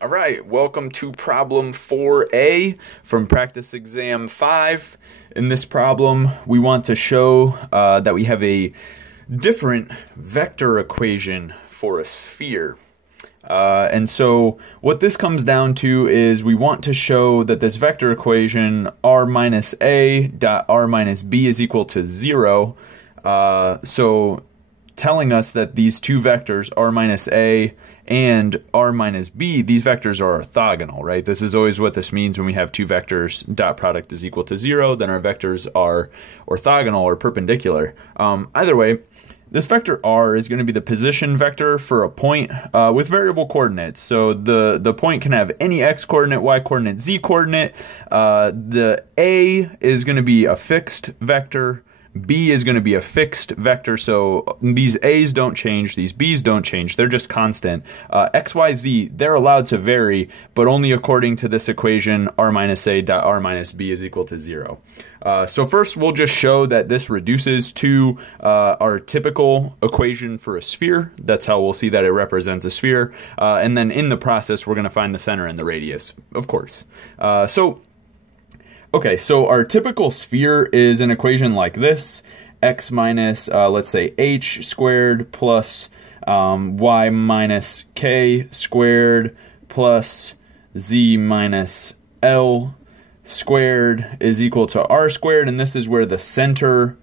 All right, welcome to problem 4A from practice exam 5. In this problem, we want to show that we have a different vector equation for a sphere. And so what this comes down to is we want to show that this vector equation r minus a dot r minus b is equal to 0. So telling us that these two vectors, r minus a and r minus b, these vectors are orthogonal, right? This is always what this means when we have two vectors, dot product is equal to 0, then our vectors are orthogonal or perpendicular. Either way, this vector r is going to be the position vector for a point with variable coordinates. So the point can have any x coordinate, y coordinate, z coordinate. The a is going to be a fixed vector. B is going to be a fixed vector, so these A's don't change, these B's don't change, they're just constant. X, Y, Z, they're allowed to vary, but only according to this equation, r minus a dot r minus b is equal to 0. So first we'll just show that this reduces to our typical equation for a sphere. That's how we'll see that it represents a sphere. And then in the process, we're going to find the center and the radius, of course. Okay, so our typical sphere is an equation like this: x minus, let's say, h squared plus y minus k squared plus z minus l squared is equal to r squared. And this is where the center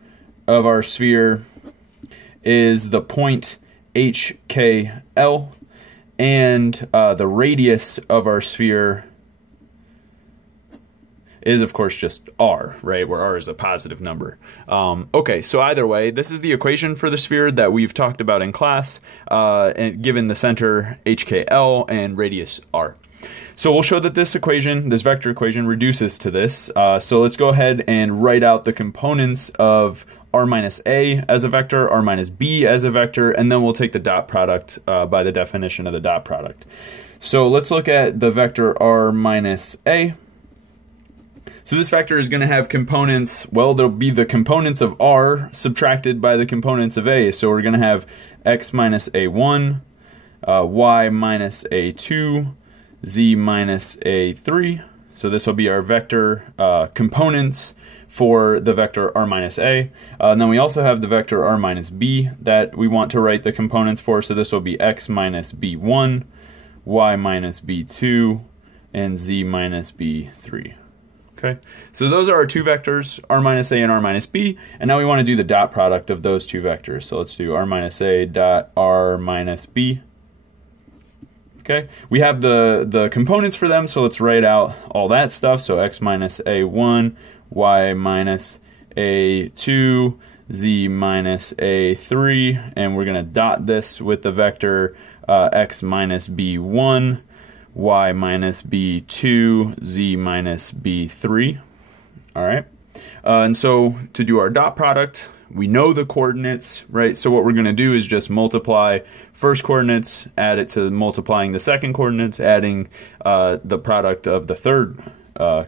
of our sphere is the point HKL, and the radius of our sphere is, of course, just r, right, where r is a positive number. Okay, so either way, this is the equation for the sphere that we've talked about in class, and given the center HKL and radius r. So we'll show that this equation, this vector equation, reduces to this. So let's go ahead and write out the components of r minus a as a vector, r minus b as a vector, and then we'll take the dot product by the definition of the dot product. So let's look at the vector r minus a. So this vector is going to have components, well, there'll be the components of r subtracted by the components of a. So we're going to have x minus a1, y minus a2, z minus a3. So this will be our vector components for the vector r minus a. And then we also have the vector r minus b that we want to write the components for. So this will be x minus b1, y minus b2, and z minus b3. Okay, so those are our two vectors, r minus a and r minus b, and now we want to do the dot product of those two vectors. So let's do r minus a dot r minus b. Okay, we have the components for them, so let's write out all that stuff. So x minus a1, y minus a2, z minus a3, and we're going to dot this with the vector x minus b1, y minus b2, z minus b3. All right. And so to do our dot product, we know the coordinates, right? So what we're going to do is just multiply first coordinates, add it to multiplying the second coordinates, adding the product of the third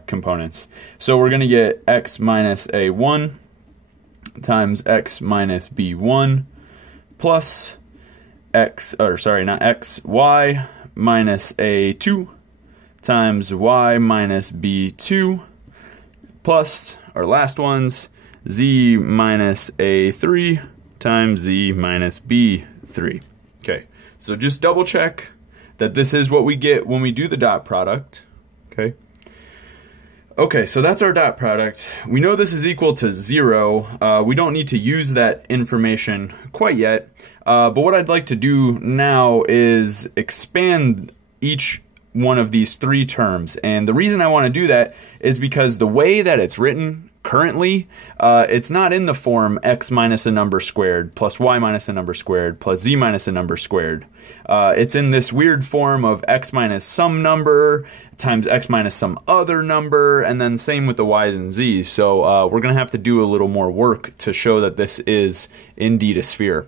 components. So we're going to get x minus a1 times x minus b1 plus x, or sorry, not x, y minus a2 times y minus b2 plus our last ones, z minus a3 times z minus b3. Okay, so just double check that this is what we get when we do the dot product. Okay, so that's our dot product. We know this is equal to 0. We don't need to use that information quite yet. But what I'd like to do now is expand each one of these three terms. And the reason I want to do that is because the way that it's written currently, it's not in the form x minus a number squared plus y minus a number squared plus z minus a number squared. It's in this weird form of x minus some number times x minus some other number, and then same with the y's and z's. So we're going to have to do a little more work to show that this is indeed a sphere.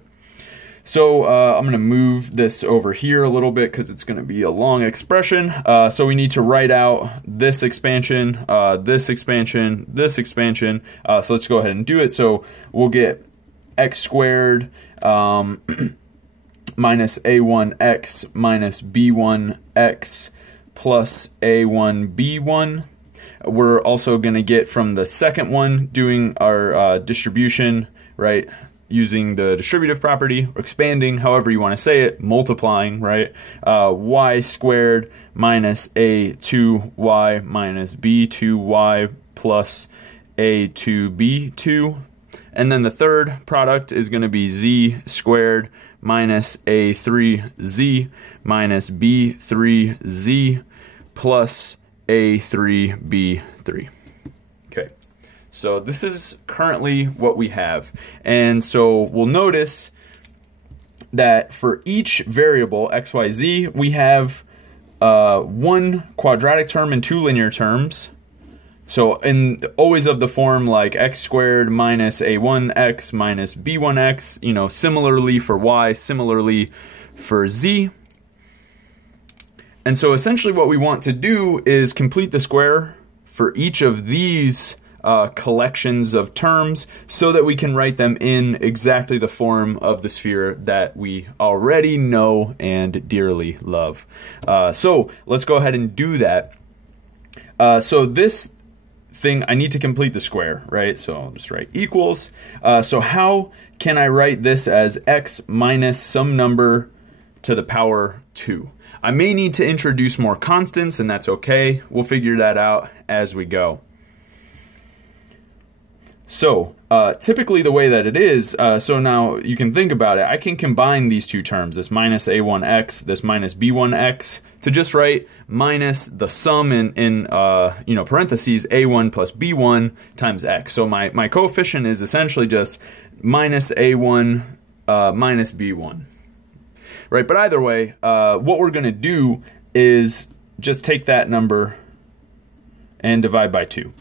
So I'm going to move this over here a little bit because it's going to be a long expression. So we need to write out this expansion, this expansion, this expansion. So let's go ahead and do it. So we'll get x squared minus a1x minus b1x plus a1, b1. We're also going to get from the second one doing our distribution, right, using the distributive property, or expanding, however you want to say it, multiplying, right, y squared minus a2y minus b2y plus a2b2. And then the third product is going to be z squared minus a3z minus b3z plus a3b3. Okay, so this is currently what we have. And so we'll notice that for each variable, x, y, z, we have one quadratic term and two linear terms. So always of the form like x squared minus a1x minus b1x, you know, similarly for y, similarly for z. And so essentially what we want to do is complete the square for each of these collections of terms so that we can write them in exactly the form of the sphere that we already know and dearly love. So let's go ahead and do that. So this thing, I need to complete the square, right? So I'll just write equals. So how can I write this as x minus some number to the power 2? I may need to introduce more constants, and that's okay. We'll figure that out as we go. So typically the way that it is, so now you can think about it, I can combine these two terms, this minus a1x, this minus b1x, to just write minus the sum in you know, parentheses a1 plus b1 times x. So my coefficient is essentially just minus a1 minus b1. Right, but either way, what we're going to do is just take that number and divide by 2.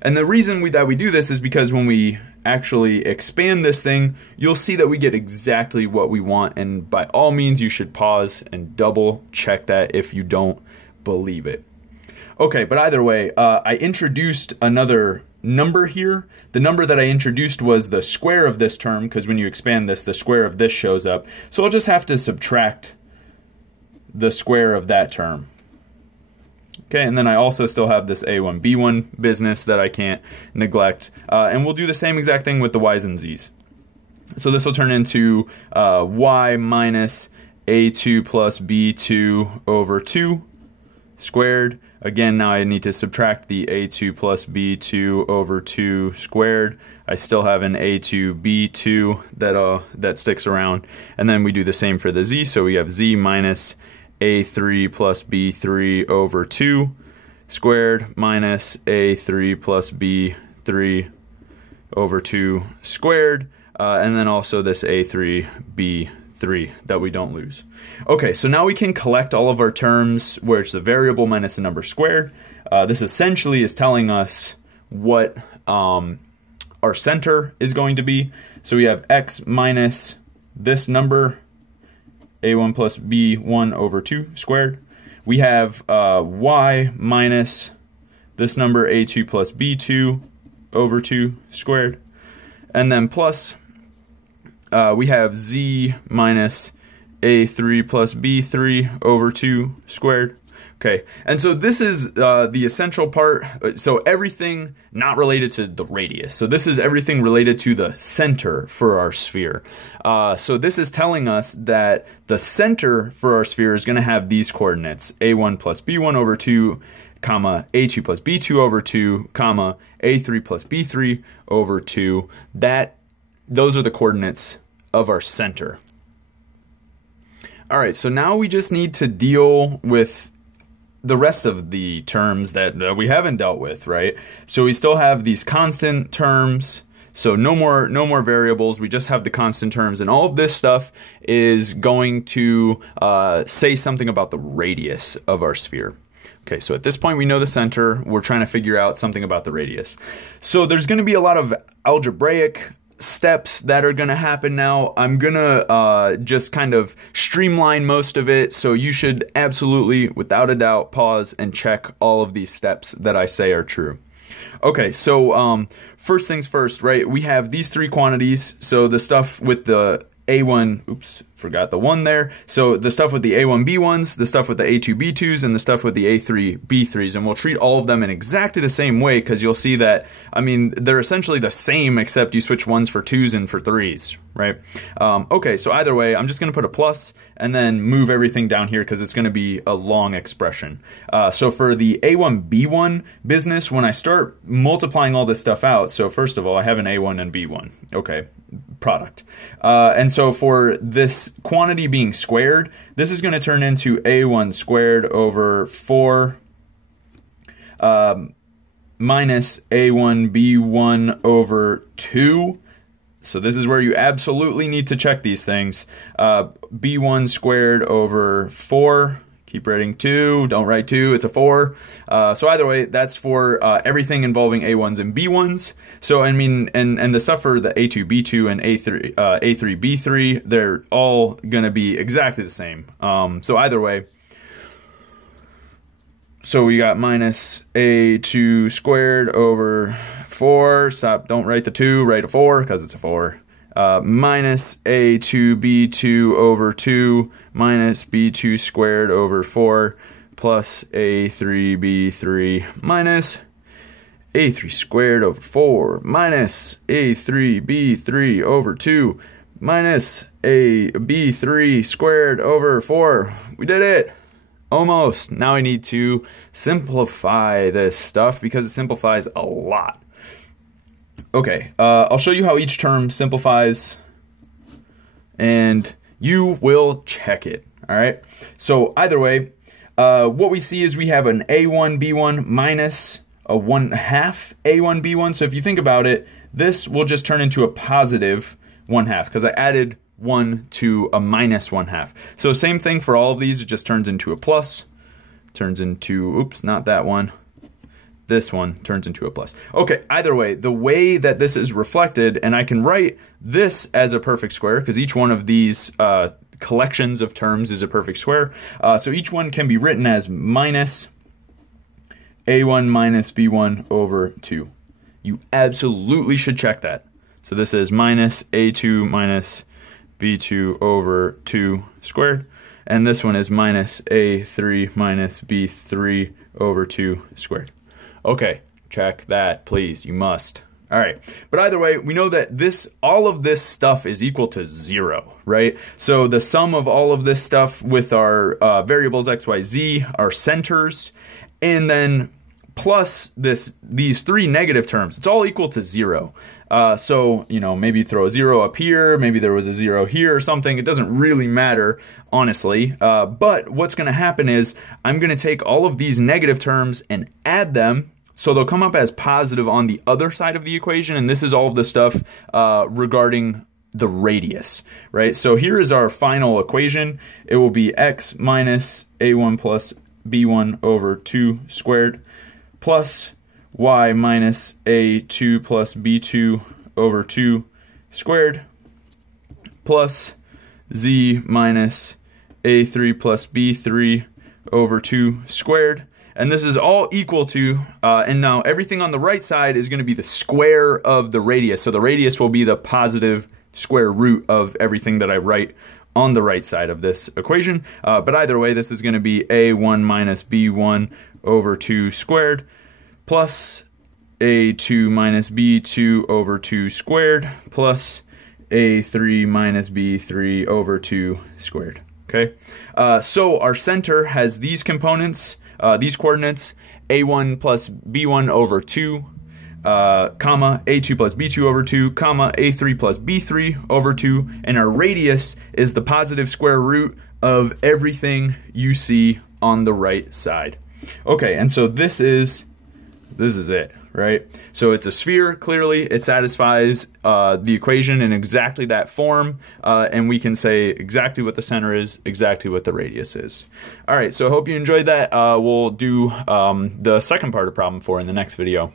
And the reason that we do this is because when we actually expand this thing, you'll see that we get exactly what we want. And by all means, you should pause and double check that if you don't believe it. Okay, but either way, I introduced another number here. The number that I introduced was the square of this term, because when you expand this, the square of this shows up. So I'll just have to subtract the square of that term. Okay, and then I also still have this a1, b1 business that I can't neglect. And we'll do the same exact thing with the y's and z's. So this will turn into y minus a2 plus b2 over 2 squared. Again, now I need to subtract the a2 plus b2 over 2 squared. I still have an a2 b2 that sticks around. And then we do the same for the z. So we have z minus a3 plus b3 over 2 squared minus a3 plus b3 over 2 squared. And then also this a3 b3 that we don't lose. Okay, so now we can collect all of our terms where it's a variable minus a number squared. This essentially is telling us what our center is going to be. So we have x minus this number, a1 plus b1 over 2 squared. We have y minus this number, a2 plus b2 over 2 squared. And then plus, we have z minus a3 plus b3 over 2 squared. Okay, and so this is the essential part. So everything not related to the radius. So this is everything related to the center for our sphere. So this is telling us that the center for our sphere is going to have these coordinates: a1 plus b1 over 2, comma, a2 plus b2 over 2, comma, a3 plus b3 over 2. Those are the coordinates of our center. All right, so now we just need to deal with the rest of the terms that we haven't dealt with, right? So we still have these constant terms. So no more variables. We just have the constant terms, and all of this stuff is going to say something about the radius of our sphere. Okay, so at this point we know the center. We're trying to figure out something about the radius. So there's going to be a lot of algebraic steps that are going to happen now. I'm going to just kind of streamline most of it, so you should absolutely, without a doubt, pause and check all of these steps that I say are true. Okay, so first things first, right? We have these three quantities. So the stuff with the A1, oops, forgot the 1 there. So the stuff with the A1, B1s, the stuff with the A2, B2s, and the stuff with the A3, B3s. And we'll treat all of them in exactly the same way, because you'll see that, I mean, they're essentially the same, except you switch 1s for 2s and for 3s, right? Okay, so either way, I'm just going to put a plus and then move everything down here because it's going to be a long expression. So for the A1, B1 business, when I start multiplying all this stuff out, so first of all, I have an A1 and B1, okay, product. And so for this quantity being squared, this is going to turn into A1 squared over 4 minus A1 B1 over 2. So this is where you absolutely need to check these things. B1 squared over 4. Keep writing 2. Don't write 2. It's a 4. So either way, that's for everything involving A1s and B1s. So I mean, and the stuff for the A2, B2, and A3, B3, they're all going to be exactly the same. So either way. So we got minus A2 squared over 4. Stop, don't write the 2, write a 4 because it's a 4. Minus A2B2 over 2 minus B2 squared over 4 plus A3B3 minus A3 squared over 4 minus A3B3 over 2 minus AB3 squared over 4. We did it! Almost. Now I need to simplify this stuff because it simplifies a lot. Okay, I'll show you how each term simplifies, and you will check it, all right? So either way, what we see is we have an A1, B1 minus a 1/2 A1, B1. So if you think about it, this will just turn into a positive 1/2 because I added 1 to a minus 1/2. So same thing for all of these, it just turns into a plus, turns into, oops, not that one. This one turns into a plus. Okay, either way, the way that this is reflected, and I can write this as a perfect square because each one of these collections of terms is a perfect square. So each one can be written as minus A1 minus B1 over 2. You absolutely should check that. So this is minus A2 minus B2 over 2 squared. And this one is minus A3 minus B3 over 2 squared. Okay, check that, please. You must. All right, but either way, we know that all of this stuff is equal to 0, right? So the sum of all of this stuff with our variables x, y, z, our centers, and then plus these 3 negative terms, it's all equal to 0. So, you know, maybe throw a 0 up here, maybe there was a 0 here or something. It doesn't really matter, honestly. But what's going to happen is I'm going to take all of these negative terms and add them. So they'll come up as positive on the other side of the equation. And this is all of the stuff regarding the radius, right? So here is our final equation. It will be x minus A1 plus B1 over 2 squared plus y minus A2 plus B2 over 2 squared plus z minus A3 plus B3 over 2 squared. And this is all equal to, and now everything on the right side is going to be the square of the radius. So the radius will be the positive square root of everything that I write on the right side of this equation. But either way, this is going to be A1 minus B1 over 2 squared plus A2 minus B2 over 2 squared plus A3 minus B3 over 2 squared. Okay, so our center has these components, these coordinates, A1 plus B1 over 2, comma, A2 plus B2 over 2, comma, A3 plus B3 over 2, and our radius is the positive square root of everything you see on the right side. Okay, and so this is it, right? So it's a sphere, clearly. It satisfies the equation in exactly that form, and we can say exactly what the center is, exactly what the radius is. All right, so I hope you enjoyed that. We'll do the second part of problem 4 in the next video.